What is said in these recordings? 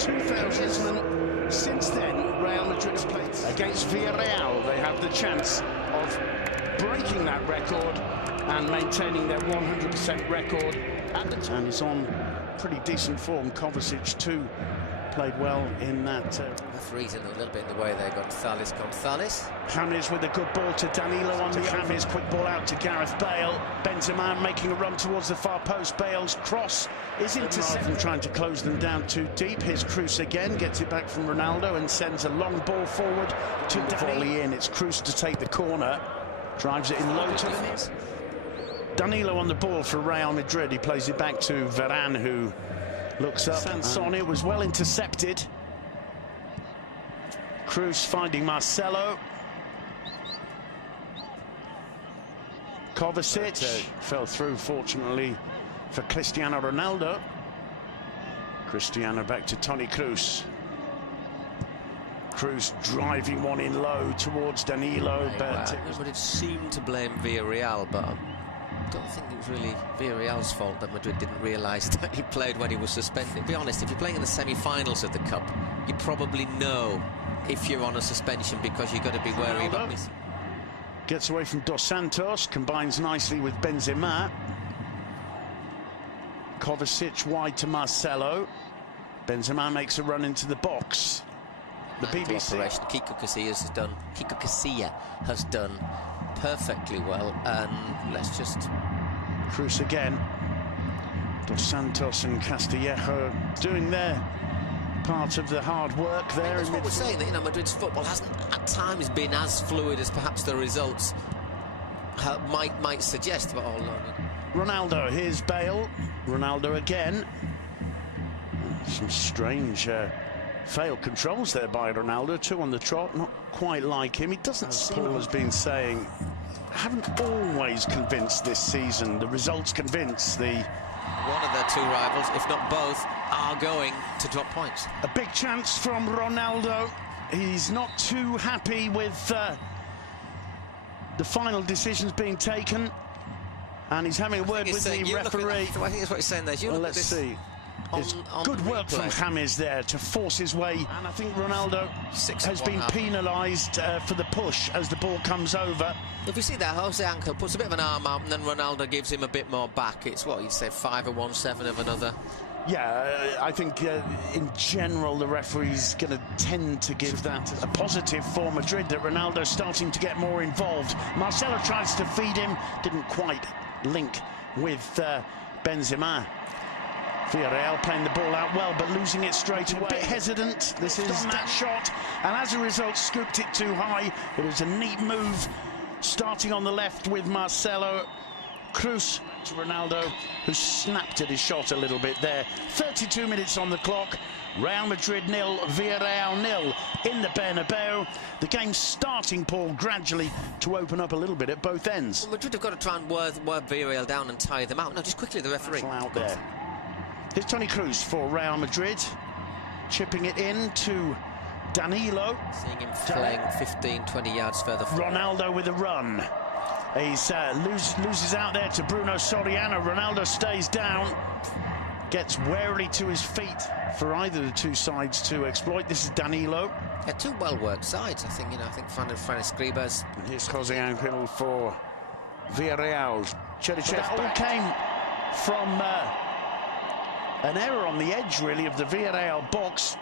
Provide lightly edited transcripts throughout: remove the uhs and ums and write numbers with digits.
2000. Since then, Real Madrid have played against Villarreal. They have the chance of breaking that record and maintaining their 100% record. And is on pretty decent form. Kovacic too played well in that. Referees in a little bit in the way there. Gonzalez. James with a good ball to Danilo on the James. Quick ball out to Gareth Bale. Benzema making a run towards the far post. Bale's cross is intercepted. Trying to close them down too deep. Here's Cruz again. Gets it back from Ronaldo and sends a long ball forward to volley in. It's Cruz to take the corner. Drives it in low to limits. Danilo on the ball for Real Madrid. He plays it back to Varane, who looks up. Sansone was well intercepted. Cruz finding Marcelo. Kovacic fell through, fortunately, for Cristiano Ronaldo. Cristiano back to Toni Kroos. Cruz driving one in low towards Danilo. But everybody seemed to blame Villarreal, but I don't think it was really Villarreal's fault that Madrid didn't realise that he played when he was suspended. To be honest, if you're playing in the semi-finals of the Cup, you probably know if you're on a suspension because you've got to be wary about missing. Gets away from Dos Santos, combines nicely with Benzema. Kovacic wide to Marcelo. Benzema makes a run into the box. The BBC operation Kiko Casilla has done perfectly well, and let's just Cruz again. Dos Santos and Castillejo doing their part of the hard work there. That's what we're saying, that, you know, Madrid's football hasn't at times been as fluid as perhaps the results might suggest. But Ronaldo, here's Bale. Ronaldo again. Some strange failed controls there by Ronaldo. Two on the trot, not quite like him. He doesn't seem, Paul has been saying, haven't always convinced this season. The results convince. One of their two rivals, if not both, are going to drop points. A big chance from Ronaldo. He's not too happy with the final decisions being taken, and he's having a word with the referee. I think that's what he's saying there. Well, let's see. It's good work from James there to force his way, and I think Ronaldo has been penalised for the push as the ball comes over. If you see that, Jose Angel puts a bit of an arm out and then Ronaldo gives him a bit more back. It's what you'd say, 5 of one, 7 of another. Yeah, I think in general the referee's going to tend to give that a positive for Madrid, that Ronaldo's starting to get more involved. Marcelo tries to feed him, didn't quite link with Benzema. Villarreal playing the ball out well, but losing it straight away. A bit hesitant. This is that shot, and as a result, scooped it too high. It was a neat move, starting on the left with Marcelo. Cruz to Ronaldo, who snapped at his shot a little bit there. 32 minutes on the clock. Real Madrid 0, Villarreal 0 in the Bernabeu. The game's starting, Paul, gradually to open up a little bit at both ends. Well, Madrid have got to try and wear Villarreal down and tie them out. Now, just quickly, the referee. Out there. Here's Toni Kroos for Real Madrid, chipping it in to Danilo. Seeing him playing 15, 20 yards further forward. Ronaldo with a run. He's loses out there to Bruno Soriano. Ronaldo stays down, gets warily to his feet for either of the two sides to exploit. This is Danilo. Yeah, two well-worked sides, I think. You know, I think Fran Escribas. And here's Jose Angel for Villarreal. Cheryshev. That all came from an error on the edge, really, of the Villarreal box,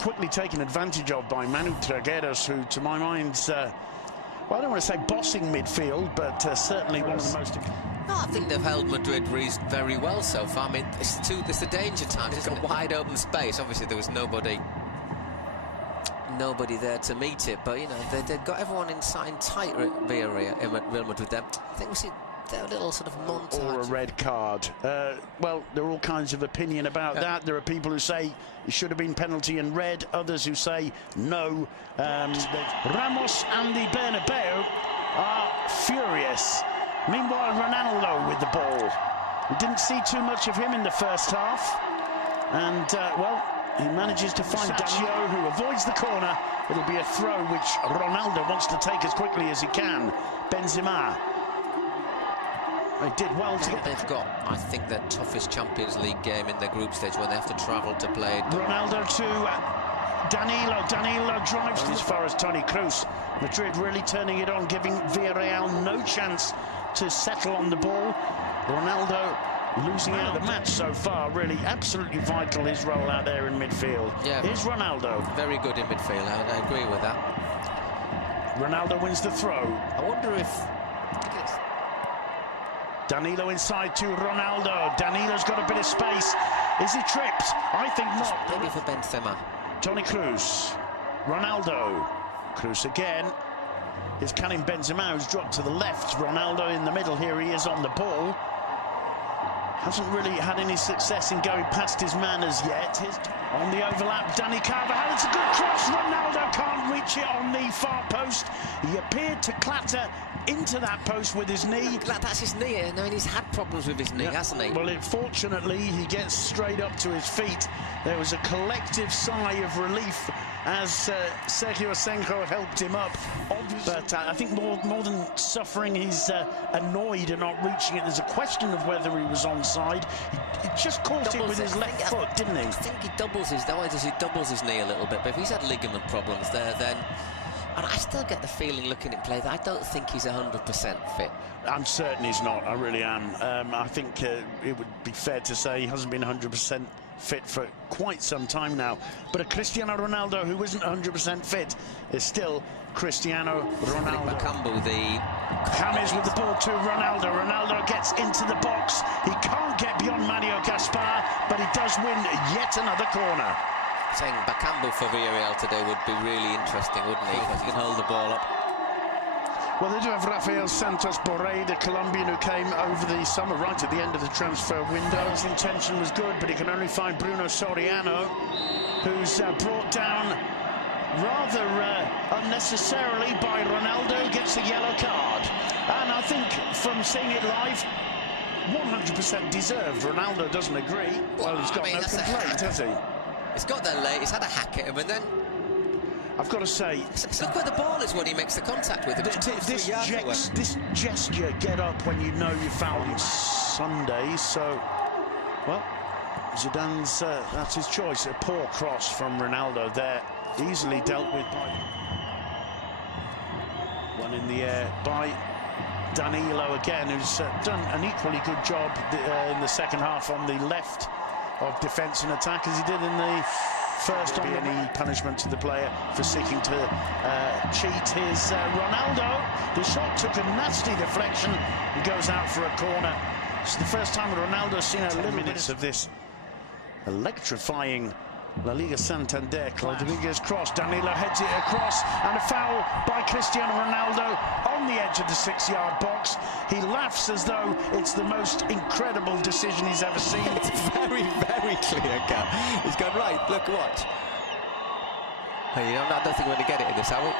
quickly taken advantage of by Manu Tragueros, who, to my mind, well, I don't want to say bossing midfield, but certainly one of the most... No, I think they've held Madrid very well so far. I mean, it's the danger times. It's got wide open space. Obviously, there was nobody there to meet it, but, you know, they've got everyone inside tight at Real Madrid. I think we see their little sort of montage. Or a red card. Well, there are all kinds of opinion about that. There are people who say it should have been penalty and red, others who say no. Ramos and the Bernabeu are furious. Meanwhile, Ronaldo with the ball. We didn't see too much of him in the first half, and well, he manages to find Danilo, who avoids the corner. It'll be a throw which Ronaldo wants to take as quickly as he can. Benzema. They did well to get. They've got, I think, their toughest Champions League game in their group stage when they have to travel to play. Ronaldo to Danilo. Danilo drives as far as Toni Kroos. Madrid really turning it on, giving Villarreal no chance to settle on the ball. Ronaldo losing out of the match so far, really absolutely vital, his role out there in midfield. Yeah, here's Ronaldo. Very good in midfield, I agree with that. Ronaldo wins the throw. I wonder if... Danilo inside to Ronaldo. Danilo's got a bit of space. Is he tripped? I think not. Maybe for Benzema. Toni Kroos. Ronaldo. Kroos again. Here's Karim Benzema, who's dropped to the left. Ronaldo in the middle. Here he is on the ball. Hasn't really had any success in going past his man as yet. On the overlap, Dani Carvajal. It's a good cross. Ronaldo can't reach it on the far post. He appeared to clatter into that post with his knee. That's his knee. I mean, he's had problems with his knee, hasn't he? Well, fortunately, he gets straight up to his feet. There was a collective sigh of relief as Sergio Asenjo helped him up. Obviously, but I think more than suffering, he's annoyed at not reaching it. There's a question of whether he was onside. He just caught it with his left foot, didn't he? I think he doubles his knee a little bit, but if he's had ligament problems there, then... And I still get the feeling, looking at play, that I don't think he's 100% fit. I'm certain he's not. I really am. I think it would be fair to say he hasn't been 100% fit for quite some time now. But a Cristiano Ronaldo who isn't 100% fit is still Cristiano Ronaldo. Bakambu, the... James with the ball to Ronaldo. Ronaldo gets into the box. He can't get beyond Mario Gaspar, but he does win yet another corner. Saying Bakambu for Villarreal today would be really interesting, wouldn't he? Because he can hold the ball up. Well, they do have Rafael Santos Borré, the Colombian who came over the summer, right at the end of the transfer window. His intention was good, but he can only find Bruno Soriano, who's brought down rather unnecessarily by Ronaldo, gets a yellow card. And I think from seeing it live, 100% deserved. Ronaldo doesn't agree. Well, he's got no complaint, has he? He's got there late, he's had a hack at him, and then... I've got to say... Look where the ball is when he makes the contact with him. This gesture, get up when you know you fouled him Sunday, so... Well, Zidane's, that's his choice. A poor cross from Ronaldo there, easily dealt with by... One in the air by Danilo again, who's done an equally good job in the second half on the left of defence and attack as he did in the first. On any punishment to the player for seeking to cheat his Ronaldo. The shot took a nasty deflection and goes out for a corner. It's the first time Ronaldo's seen a little minutes of this electrifying La Liga Santander. Rodriguez cross, Danilo heads it across, and a foul by Cristiano Ronaldo on the edge of the 6-yard box. He laughs as though it's the most incredible decision he's ever seen. It's very, very clear cut. He's gone, right, look, watch. Hey, I don't think we're going to get it in this, are we?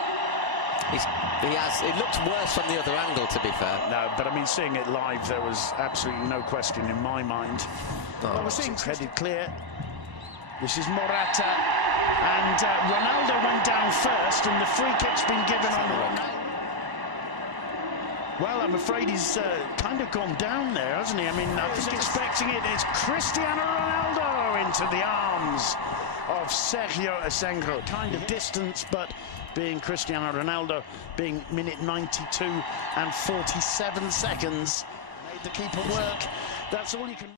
It looks worse from the other angle, to be fair. No, but I mean, seeing it live, there was absolutely no question in my mind. Well, we're seeing headed clear. This is Morata, and Ronaldo went down first, and the free kick's been given on Ronaldo. Well, I'm afraid he's kind of gone down there, hasn't he? I mean, I was expecting it. It's Cristiano Ronaldo into the arms of Sergio Asenjo. Kind of distance, but being Cristiano Ronaldo, being minute 92 and 47 seconds, made the keeper work. That's all you can...